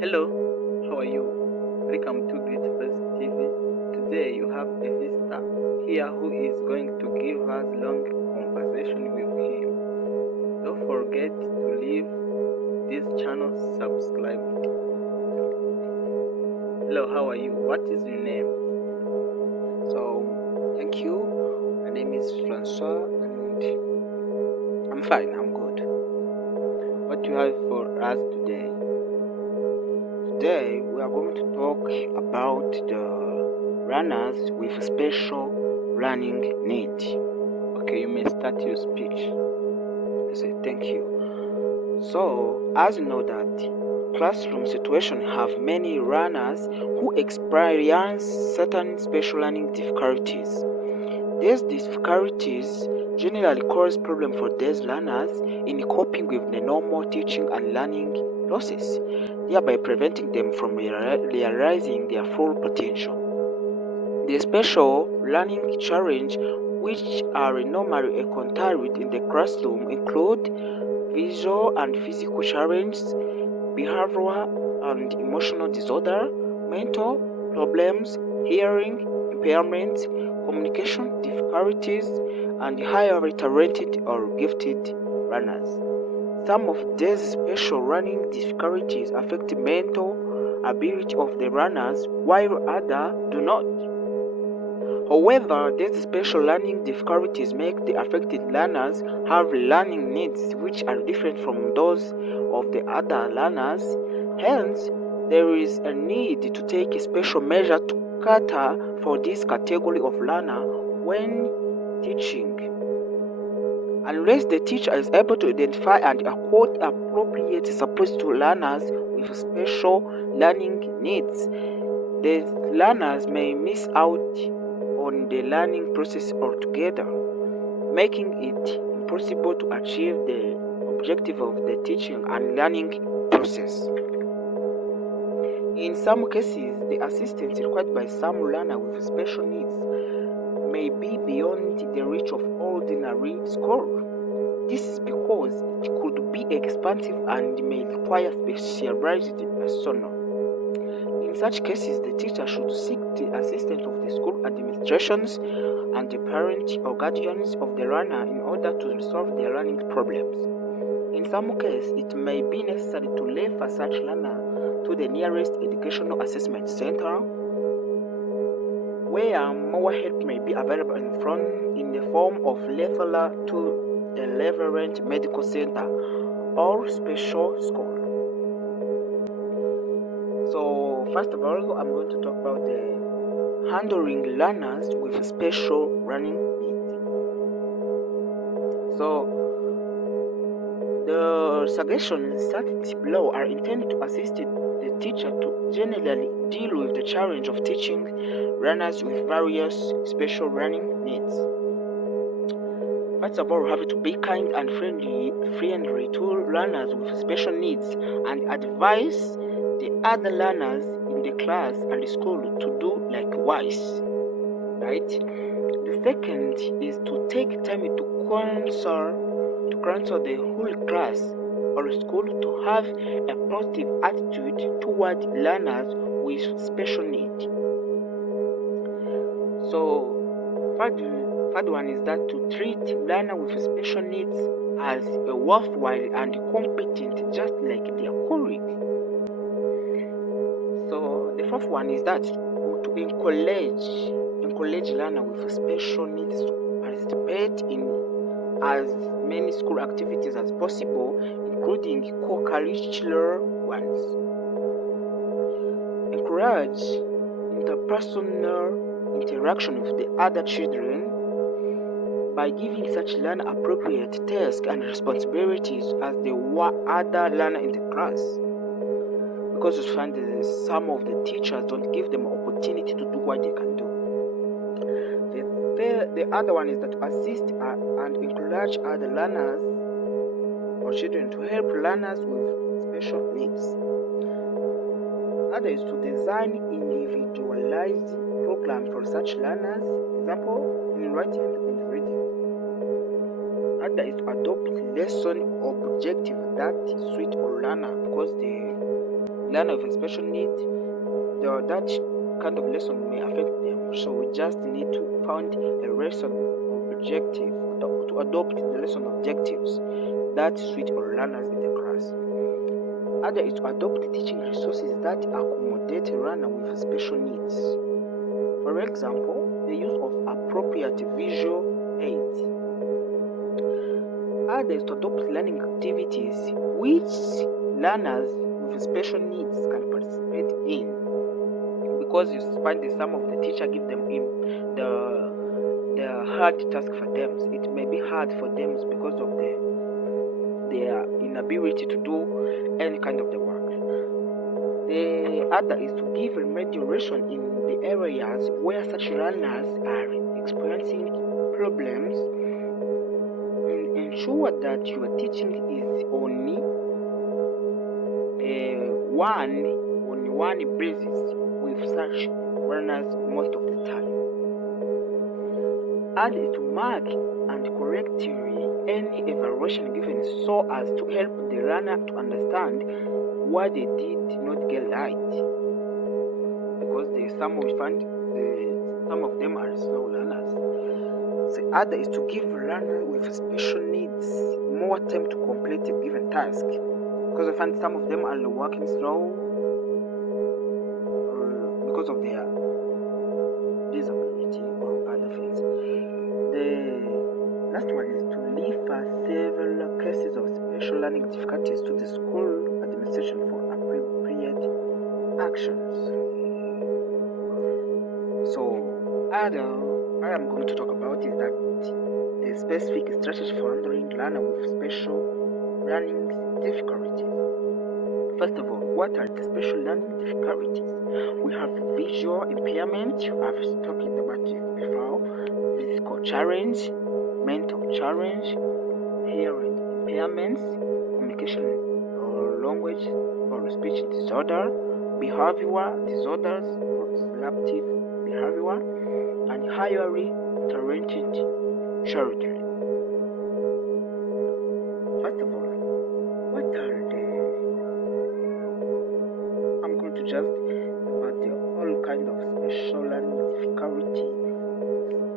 Hello, how are you? Welcome to Great First TV. Today you have a visitor here who is going to give us long conversation with him. Don't forget to leave this channel subscribed. Hello, how are you? What is your name? Thank you. My name is Francois and I'm fine, I'm good. What do you have for us today? Today we are going to talk about the runners with special learning need. Okay, you may start your speech. I say thank you. So, as you know that classroom situation have many runners who experience certain special learning difficulties. These difficulties generally cause problem for these learners in coping with the normal teaching and learning process, thereby preventing them from realizing their full potential. The special learning challenge which are normally encountered in the classroom include visual and physical challenges, behavioral and emotional disorder, mental problems, hearing impairment, communication difficulties, and highly talented or gifted runners. Some of these special learning difficulties affect the mental ability of the runners, while others do not. However, these special learning difficulties make the affected learners have learning needs which are different from those of the other learners. Hence, there is a need to take a special measure to cater for this category of learner when teaching. Unless the teacher is able to identify and accord appropriate support to learners with special learning needs, the learners may miss out on the learning process altogether, making it impossible to achieve the objective of the teaching and learning process. In some cases, the assistance required by some learner with special needs may be beyond the reach of ordinary school. This is because it could be expensive and may require specialized personnel. In such cases, the teacher should seek the assistance of the school administrations and the parent or guardians of the learner in order to resolve their learning problems. In some cases, it may be necessary to refer such learner to the nearest educational assessment center, where more help may be available in the form of referral to a relevant medical center or special school. So, first of all, I'm going to talk about the handling learners with special learning needs. So, the suggestions stated below are intended to assist the teacher to generally deal with the challenge of teaching learners with various special learning needs. First of all, we have to be kind and friendly to learners with special needs and advise the other learners in the class and the school to do likewise. Right? The second is to take time to counsel the whole class or school to have a positive attitude toward learners with special needs. So, third one is that to treat learner with special needs as a worthwhile and competent, just like their colleagues. So the fourth one is that to encourage learner with special needs to participate in as many school activities as possible, including co-curricular ones. Encourage interpersonal interaction with the other children by giving such learner appropriate tasks and responsibilities as the other learner in the class. Because you find that some of the teachers don't give them opportunity to do what they can do. The other one is that to assist and encourage other learners or children to help learners with special needs. Other is to design individualized programs for such learners, example in writing and reading. Other is to adopt lesson objective that suit all learner, because the learner with a special need, that kind of lesson may affect them. So we just need to find a lesson objective, to adopt the lesson objectives that suit our learners in the class. Other is to adopt teaching resources that accommodate a learner with special needs. For example, the use of appropriate visual aids. Other is to adopt learning activities which learners with special needs can participate in. Because you find that some of the teacher give them the hard task for them. It may be hard for them because of their inability to do any kind of the work. The other is to give remediation in the areas where such learners are experiencing problems, and ensure that your teaching is only one basis with such learners most of the time. And to mark and correct any evaluation given so as to help the learner to understand what they did not get right. Because some of them are slow learners. The other is to give learner with special needs more time to complete a given task. Because I find some of them are working slow because of their disability or other things. The last one is to refer several cases of special learning difficulties to the school administration for appropriate actions. So, what I am going to talk about is that the specific strategy for handling learner with special learning difficulties. First of all, what are the special learning difficulties? We have visual impairment, I've talked about it before, physical challenge, mental challenge, hearing impairments, communication or language or speech disorder, behavioral disorders or disruptive behavior, and highly talented children. First of all, what are I'm going to just about the all kind of special learning difficulty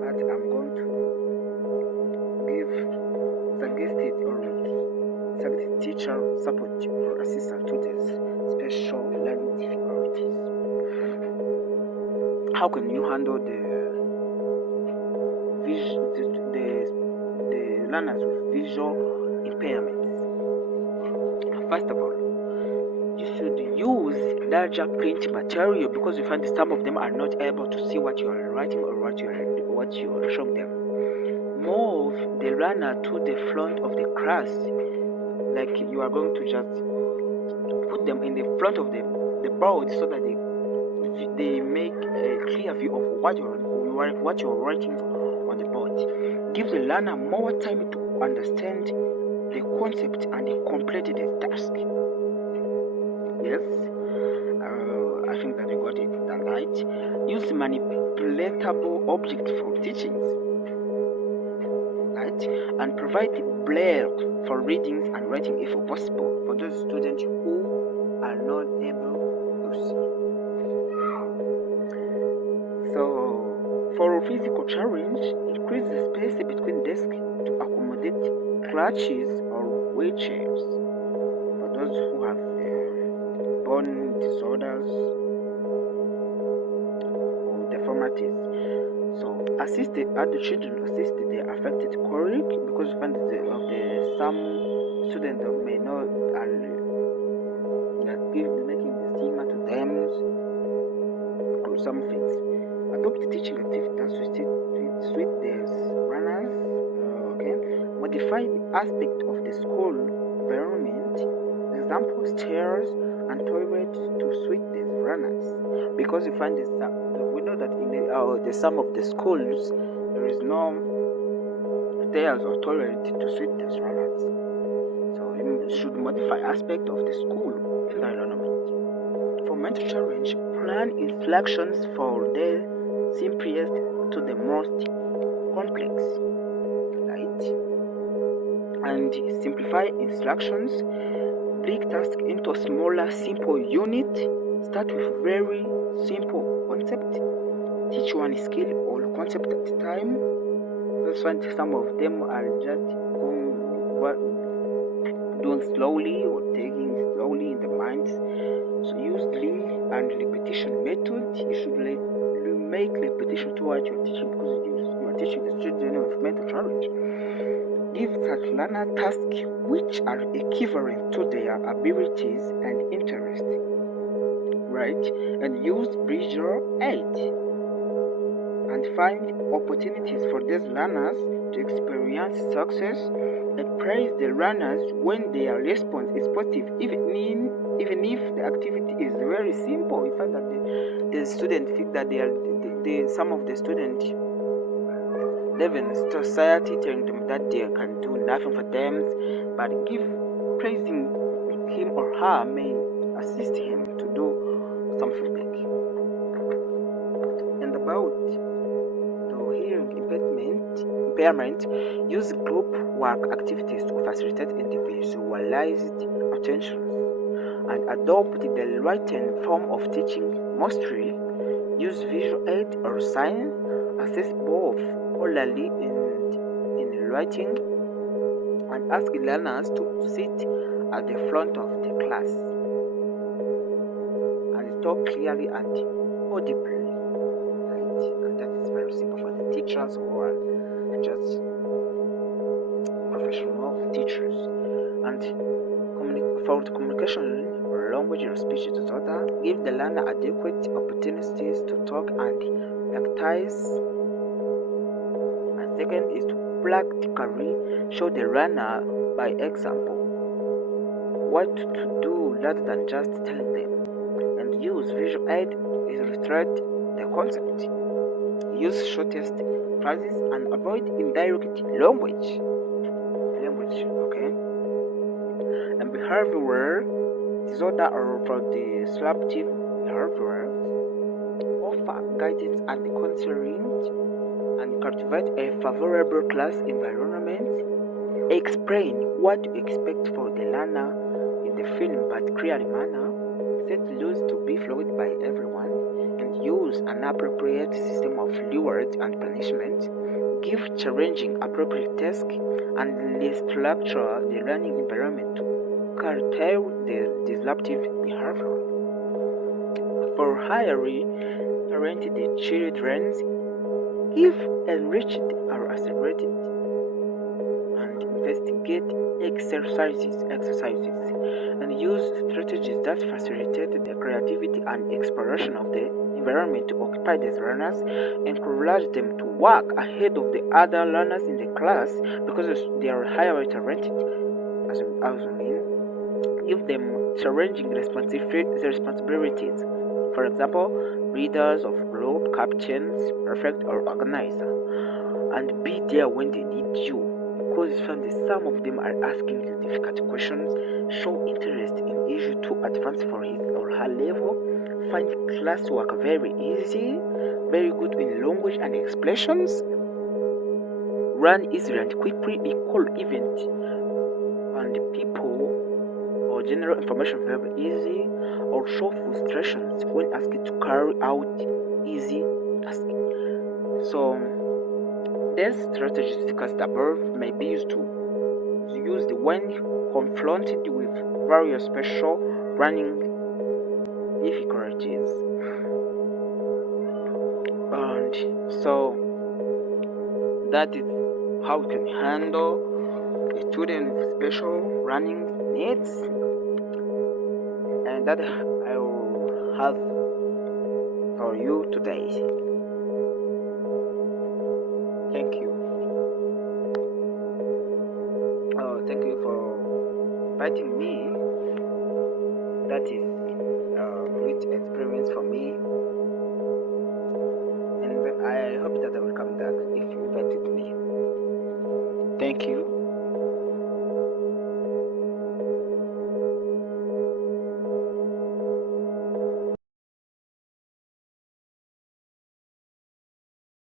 that I'm going to give suggested teacher support or assistance to these special learning difficulties. How can you handle the learners with visual impairments? First of all, you should use larger print material because you find some of them are not able to see what you are writing or what you are showing them. Move the learner to the front of the class, like you are going to just put them in the front of the board so that they make a clear view of what you are writing on the board. Give the learner more time to understand the concept and complete the task. Yes, I think that you got it right. Use manipulatable objects for teachings, right? And provide braille for readings and writing if possible for those students who are not able to see. So, for physical challenge, increase the space between desks to accommodate crutches or wheelchairs. For those who have bone disorders or deformities. So, assist the other children, assist the affected colleague, because you find some students that may not are making the stigma to them or some things. Adopt teaching activities to suit the runners. Modify the aspect of the school environment. Example, stairs and toilets to suit the runners. Because you find we know that in some of the schools there is no stairs or toilet to suit the runners. So you should modify aspect of the school environment. For mental challenge, plan instructions for the simplest to the most complex, right? And simplify instructions break tasks into smaller, simple units. Start with very simple concept. Teach one skill or concept at a time. That's why some of them are just doing slowly or taking slowly in the mind. So use drill and repetition method. You should make repetition to what you're teaching, because you are teaching the children with mental challenge. Give such learner tasks which are equivalent to their abilities and interest, right? And use visual aid and find opportunities for these learners to experience success, and praise the learners when their response is positive, even if the activity is very simple. In fact, that the student think that some of the students live in society telling them that they can do nothing for them, but praising him or her may assist him to do something big. And about the hearing impairment, use group work activities to facilitate individualized attention and adopt the written form of teaching. Mostly use visual aid or sign, assess both orally and in writing, and ask learners to sit at the front of the class and talk clearly and audibly, right? And that is very simple for the teachers who are just professional teachers. And for the communication or language or speech disorder, give the learner adequate opportunities to talk and practice. And second is to practically show the learner by example what to do rather than just telling them, and use visual aid to illustrate the concept. Use shortest phrases and avoid indirect language, okay? And behavioral disorder or for the disruptive behavior, offer guidance and counseling and cultivate a favorable class environment. Explain what to expect for the learner in the film but clear manner. Set rules to be followed by everyone, and use an appropriate system of rewards and punishment. Give challenging appropriate tasks and restructure the learning environment to curtail the disruptive behavior. For highly talented children, give enriched or accelerated and investigate exercises and use strategies that facilitate the creativity and exploration of the environment to occupy these learners. Encourage them to work ahead of the other learners in the class because they are highly talented. As I mean, give them challenging responsibilities. For example, leaders of group, captains, prefect, or organizer, and be there when they need you. Because some of them are asking you difficult questions. Show interest in issue to advance for his or her level. Find classwork very easy, very good in language and expressions. Run easily and quickly. Recall events and people or general information very easy, or show frustrations when asked to carry out easy tasks. So these strategies discussed above may be used when confronted with various special running difficulties. And so that is how you can handle a student with special running needs, and that I will have for you today. Thank you. Thank you for inviting me. That is a great experience for me, and I hope that I will come back if you invited me. Thank you.